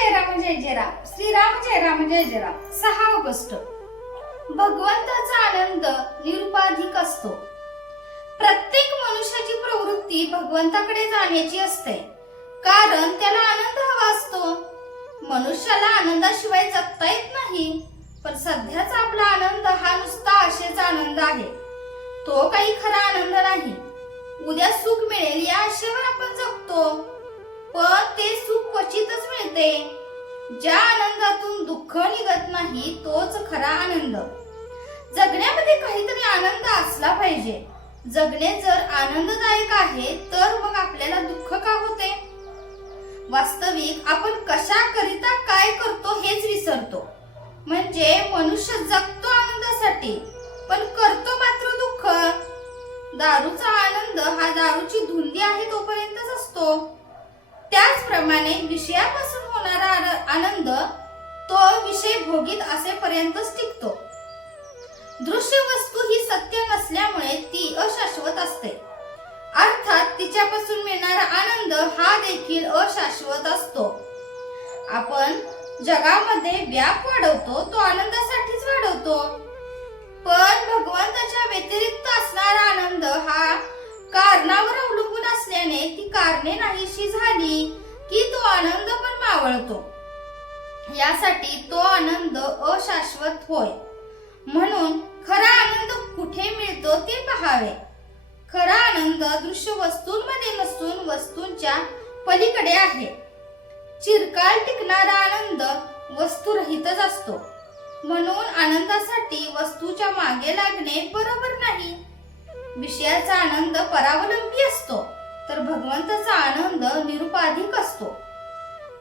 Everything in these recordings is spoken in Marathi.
जय जय राम, श्रीराम जय जय राम. 6 ऑगस्ट. भगवंताचा आनंद निरुपाधिक असतो. प्रत्येक मनुष्याची प्रवृत्ती भगवंताकडे जाण्याची असते, कारण त्याला आनंद हवा असतो. मनुष्याला आनंदाशिवाय जगता येत नाही, पण सध्याचा आपला आनंद हा नुसता आशेचा आनंद आहे. तो काही खरा आनंद नाही. उद्या सुख मिळेल या आशेवर आपण जगतो, पण ते सुख क्वचितच मिळते. ज्या आनंदातून दुःख निघत नाही तोच खरा आनंद. जगण्यामध्ये काहीतरी आनंद असला पाहिजे. जगणे जर आनंददायक आहे तर मग आपल्याला दुःख का होते? वास्तविक आपण कशाकरिता काय करतो हेच विसरतो. म्हणजे मनुष्य जगतो आनंदासाठी, पण करतो मात्र दुःख. दारूचा आनंद हा दारूची धुंदी आहे तोपर्यंतच असतो. त्याचप्रमाणे विषयापासून होणारा आनंद तो विषय भोगीत असेपर्यंतच टिकतो. दृश्य वस्तू ही सत्य नसल्यामुळे ती अशाश्वत असते. अर्थात तिच्यापासून मिळणारा आनंद हा देखील अशाश्वत असतो. आपण जगामध्ये व्याप वाढवतो तो आनंदासाठीच वाढवतो, पण भगवंताच्या व्यतिरिक्त असणारा आनंद हा कारणावर अवलंबून असल्याने ती कारणे नाहीशी झाली की तो आनंद पण मावळतो. यासाठी तो आनंद अशाश्वत होय. म्हणून खरा आनंद कुठे मिळतो ते पहावे. खरा आनंद दृश्य वस्तूंमध्ये नसून वस्तूंच्या पलीकडे आहे. चिरकाल टिकणारा आनंद वस्तुरहितच असतो. म्हणून आनंदासाठी वस्तूच्या मागे लागणे बरोबर नाही. विषयाचा आनंद परावलंबी असतो, तर भगवंताचा आनंद निरुपाधिक असतो.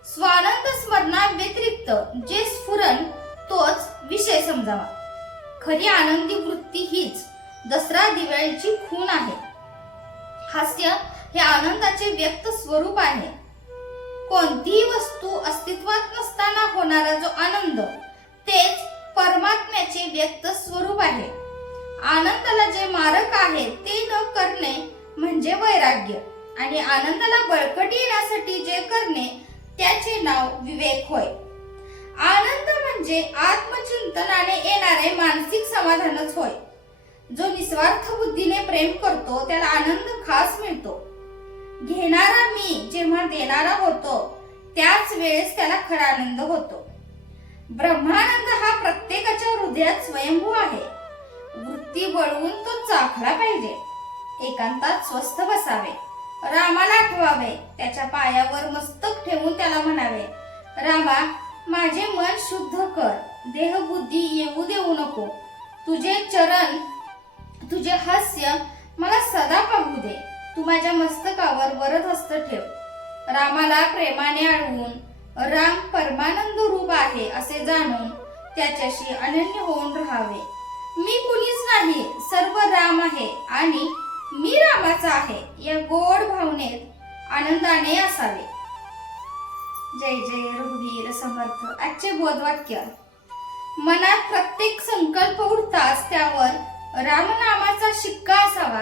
स्वानंद स्मरणा व्यतिरिक्त जे स्फुरण तोच विषय समजावा. खरी आनंदी वृत्ती हीच दसरा दिवाळीची खून आहे. हास्य हे आनंदाचे व्यक्त स्वरूप आहे. कोणतीही वस्तू अस्तित्वात नसताना होणारा जो आनंद तेच परमात्म्याचे व्यक्त स्वरूप आहे. आनंदाला जे मारक आहे ते न करणे म्हणजे वैराग्य, आणि आनंदाला बळकटी येण्यासाठी जे करणे त्याचे नाव विवेक होय. आनंद म्हणजे आत्मचिंतनाने येणारे मानसिक समाधानच होय. जो निस्वार्थ बुद्धीने प्रेम करतो त्याला आनंद खास मिळतो. घेणारा मी जेव्हा देणारा होतो त्याच वेळेस त्याला खरा आनंद होतो. ब्रह्मानंद हा प्रत्येकाच्या हृदयात स्वयंभू आहे. वृत्ती वळवून तो चाखला पाहिजे. एकांतात स्वस्थ बसावे, रामाला आठवावे, त्याच्या पायावर मस्तक ठेवून त्याला म्हणावे, रामा माझे मन शुद्ध कर, देह बुद्धी येऊ देऊ नको. तुझे चरण तुझे हास्य मला सदा पाहू दे. तू माझ्या मस्तकावर वरदहस्त ठेव. रामाला प्रेमाने आळवून राम परमानंद रूप आहे असे जाणून त्याच्याशी अनन्य होऊन राहावे. मी कुणीच नाही, सर्व राम आहे आणि मी रामाचा आहे या गोड भावनेत आनंदाने असावे. जय जय रघुवीर समर्थ. आजचे बोधवाक्य. मनात प्रत्येक संकल्प उठताच त्यावर रामनामाचा शिक्का असावा.